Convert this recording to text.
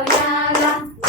Lola,